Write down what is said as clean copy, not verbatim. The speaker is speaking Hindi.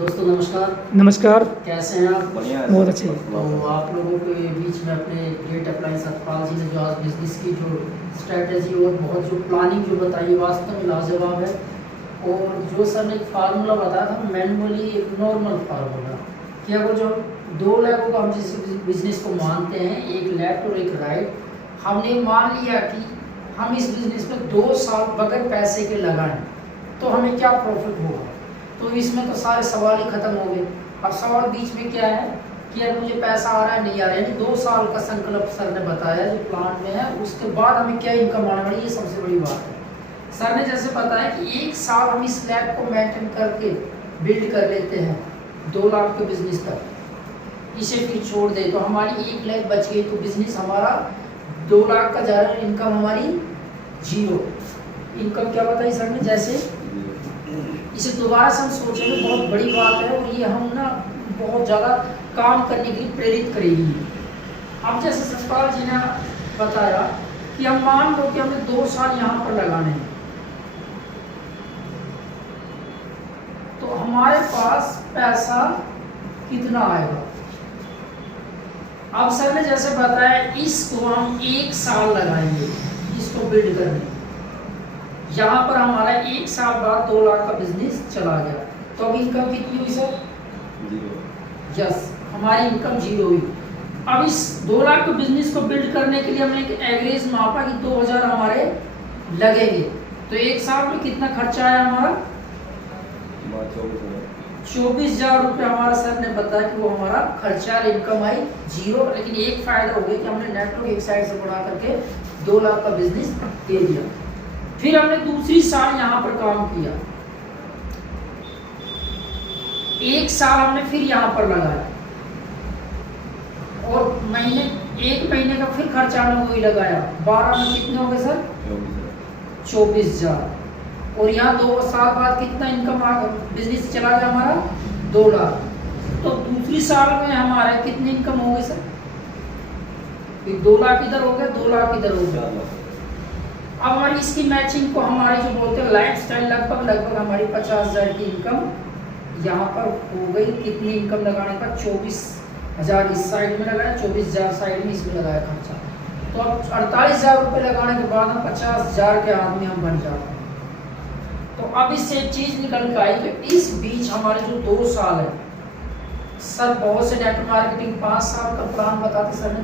दोस्तों नमस्कार। नमस्कार। कैसे हैं आप? बढ़िया बहुत अच्छे। तो आप लोगों के बीच में अपने ग्रेट अप्लायंस सतपाल जी ने जो आज बिजनेस की जो स्ट्रेटजी और बहुत जो प्लानिंग जो बताई वास्तव में लाजवाब है। और जो सर ने एक फार्मूला बताया था मैनुअली, एक नॉर्मल फार्मूला कि अगर जो दो लेगों को हम जिस बिजनेस को मानते हैं, एक लेफ्ट और एक राइट, हमने मान लिया कि हम इस बिजनेस में 2 साल बगैर पैसे के लगाएं तो हमें क्या प्रॉफिट होगा। तो इसमें तो सारे सवाल ही खत्म हो गए। अब सवाल बीच में क्या है कि अब मुझे पैसा आ रहा है नहीं आ रहा है, यानी 2 साल का संकल्प सर ने बताया जो प्लान में है, उसके बाद हमें क्या इनकम आने वाली, ये सबसे बड़ी बात है। सर ने जैसे बताया कि 1 साल हम इस लैब को मेंटेन करके बिल्ड कर लेते हैं 2 लाख के बिजनेस तक, इसे फिर छोड़ दे तो हमारी 1 लाख बच गई, तो बिजनेस हमारा 2 लाख का जा रहा है, इनकम हमारी 0। इनकम क्या बताई सर ने, जैसे इसे दोबारा से हम सोचेंगे बहुत बड़ी बात है और ये हम ना बहुत ज़्यादा काम करने के लिए प्रेरित करेगी। अब जैसे सतपाल जी ने बताया कि हम मान लो कि हमें 2 साल यहाँ पर लगाने हैं, तो हमारे पास पैसा कितना आएगा। अब सर ने जैसे बताया इसको हम 1 साल लगाएंगे इसको बिल्ड करने, यहाँ पर हमारा 1 साल बाद 2 लाख का बिजनेस चला गया, तो अब इनकम कितनी हुई सर? 0। यस, हमारी इनकम 0 हुई। अब इस 2 लाख के बिजनेस को बिल्ड करने के लिए हमने एक एवरेज मापा कि 2000 हमारे लगेंगे, तो 1 साल में कितना खर्चा आया हमारा? 24,000 रुपये हमारा सर ने बताया कि वो हमारा खर्चा और इनकम आई 0। लेकिन एक फायदा हो गया कि हमने नेटवर्क एक साइड से बढ़ा करके 2 लाख का बिजनेस दे दिया। फिर हमने दूसरी साल यहाँ पर काम किया, 1 साल हमने फिर यहाँ पर लगाया और 1 महीने का फिर खर्चा हमने वही लगाया। 12 में कितने हो गए सर? 24,000। और यहाँ 2 साल बाद कितना इनकम आ गया, बिजनेस चला गया हमारा 2 लाख। तो दूसरी साल में हमारे कितनी इनकम हो गई सर? 2 लाख इधर हो गया, 2 लाख इधर हो गया। अब हमारी इसकी मैचिंग को हमारे जो बोलते हैं लाइफस्टाइल, लगभग हमारी 50,000 की इनकम यहाँ पर हो गई। कितनी इनकम लगाने का? 24,000 इस साइड में लगाया, 24,000 साइड में इसमें लगाया खर्चा। तो अब 48,000 रुपये लगाने के बाद हम 50,000 के आदमी हम बन जाते हैं। तो अब इससे एक चीज़ निकल के आई कि इस बीच हमारे जो 2 साल है, सर बहुत से नेटवर्क मार्केटिंग 5 साल का प्लान बताते सर ने,